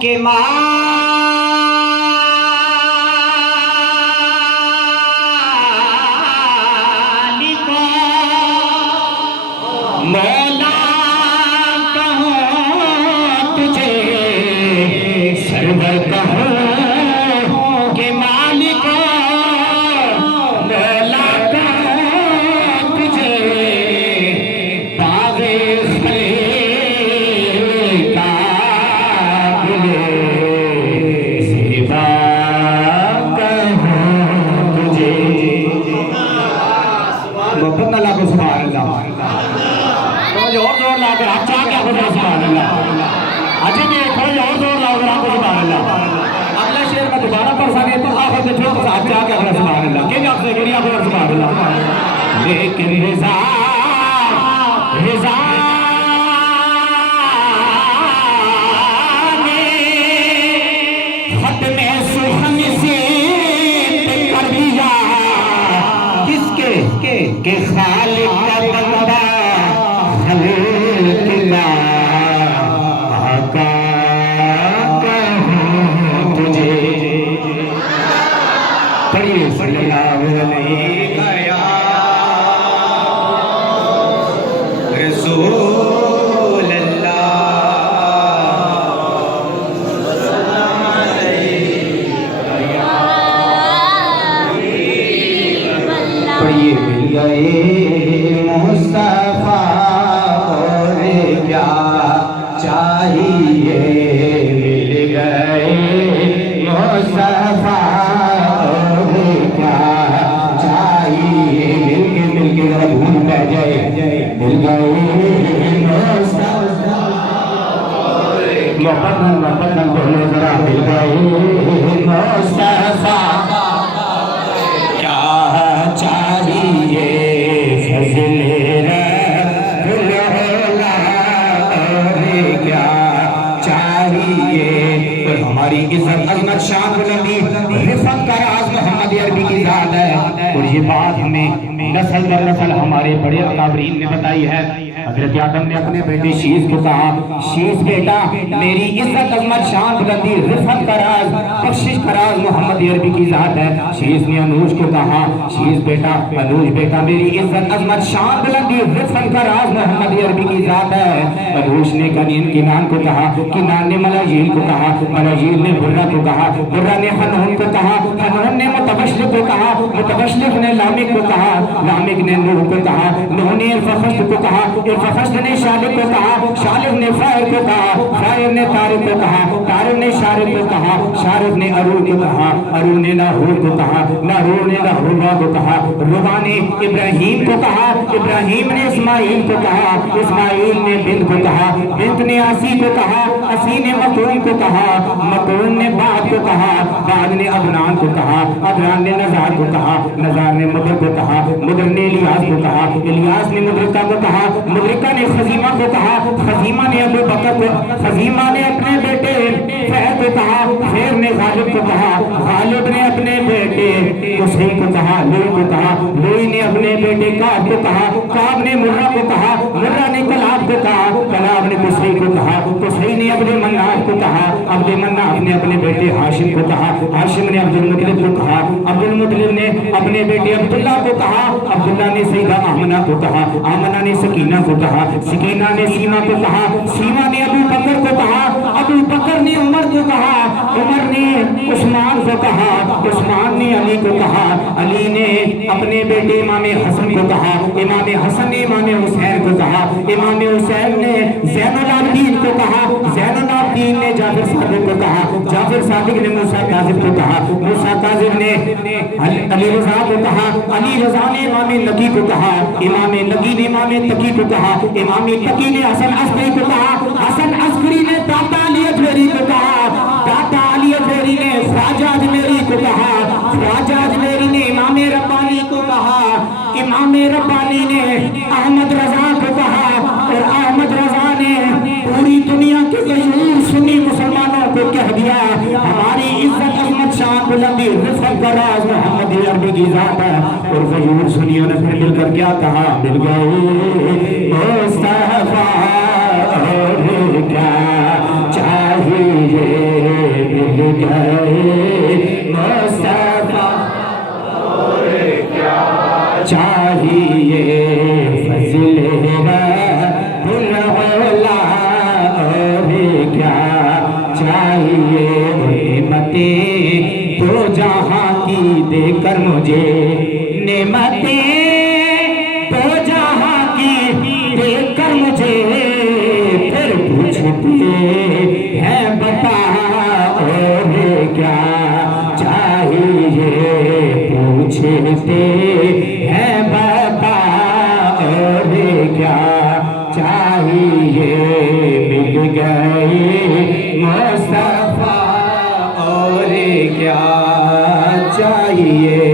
کے مالک مولا کہوں تجھے سرور کہوں کہ مالک مولا کہوں تجھے باغ لیکن رضا نے ختم سخن سے کر دیا کس کے کہ خالق کا بندہ خلق اللہ آقا کہوں تجھے پڑھیے صلی اللہ علیہ رسول اللہ پڑھیے مل گئے مصطفیٰ اور کیا چاہیے مل گئے مصطفیٰ اور کیا چاہیے مل کے ذرا بھول پہ جائے مل گئے محبت بولو ذرا مل گئے مصطفیٰ کیا چاہیے فضل رب اور کیا چاہیے اور ہماری عزت عظمت شان بلندی رفعت کا راز محمد عربی کی ذات ہے اور یہ بات ہمیں نسل در نسل ہمارے بڑے اکابرین نے بتائی ہے حضرت آدم نے اپنے بیٹے شیش کو کہا شیش بیٹا میری عزت عظمت شان بلندی رفعت کا راز بخشش کا راز محمد عربی کی ذات ہے شیش نے انوش کو کہا شیش بیٹا انوش بیٹا میری عزت عظمت شان بلندی رفعت کا راز محمد عربی کی ذات ہے انوش نے کنان کو کہا کنان نے ملاجیل کو کہا ملاجیل نے برہ کو کہا برہ نے حنون کو کہا حنون نے متبشلق کو کہا متبشلق نے لامک کو کہا لامک نے نوح کو کہا نوح نے ارفخشت کو کہا ارفخشت نے شالق کو کہا شالق نے فائر کو کہا فائر نے طارق کو کہا طارق نے شارق کو کہا شارق نے ارور کو کہا ارور نے لاہور کو کہا لاہور نے لاہوروا کو کہا روا نے ابراہیم کو کہا ابراہیم نے اسماعیل کو کہا اسماعیل نے بنت کو کہا بنت نے اسی کو کہا اسی نے مکرون کو کہا مکرون نے بعد کو کہا بعد نے ابنان کو کہا ابنان نے نزار کو کہا نزار نے مدر کو کہا مدر نے الیاس کو کہا الیاس نے مدرکہ کو کہا مدرکہ نے خزیمہ کو کہا خزیمہ نے ابو بکر کو خزیمہ نے اپنے بیٹے فہر کو کہا فہر نے غالب کو کہا غالب نے اپنے بیٹے حسین کو کہا لوئی کو کہا لوئی نے اپنے بیٹے کعب کو کہا کعب نے مرہ کو کہا مرہ نے کلاب کو کہا کلاب نے قصی کو کہا قصی نے عبد مناف کو کہا عبد مناف نے اپنے بیٹے ہاشم کو کہا ہاشم نے عبد المطلب کو کہا عبد المطلب نے اپنے بیٹے عبداللہ کو کہا عبداللہ نے سیدہ آمنہ کو کہا آمنہ نے سکینہ کو کہا سکینہ نے سیمہ کو کہا سیمہ نے ابو بکر کو کہا ابو بکر نے عمر کو کہا عمر نے عثمان کو کہا عثمان نے علی کو کہا علی نے اپنے بیٹے امام حسن کو کہا امام حسن نے امام حسین کو کہا امام حسین نے زین العابدین کو کہا زین العابدین نے جعفر صادق کو کہا جعفر صادق نے موسیٰ کاظم کو کہا موسیٰ کاظم نے علی رضا کو کہا علی رضا نے امام نقی کو کہا امام نقی نے امام تقی کو کہا امام تقی نے حسن عسکری کو کہا حسن عسکری نے داتا علی اجمیری کو کہا داتا علی اجمیری نے خواجہ اجمیری کو کہا خواجہ اجمیری نے امام ربانی کو کہا امام ربانی نے احمد رضا کو کہا اور احمد رضا نے پوری دنیا کے مشہور سنی مسلمانوں کو کہہ دیا ہماری عزت عظمت شان بلندی رفعت کا راز محمد عربی کی ذات ہے اور غیور سنیوں نے پھر مل کر کیا کہا مل گئے مصطفیٰ اور کیا چاہیے گئے مصطفیٰ چاہیے فضل رب العلا اور کیا چاہیے نعمتیں تو جہاں کی دے کر مجھے نعمتیں تو جہاں کی دے کر مجھے پھر پوچھتے ہیں بتا اور کیا چاہیے پوچھتے ہیں بتا اور کیا چاہیے مل گئے مصطفیٰ اور کیا چاہیے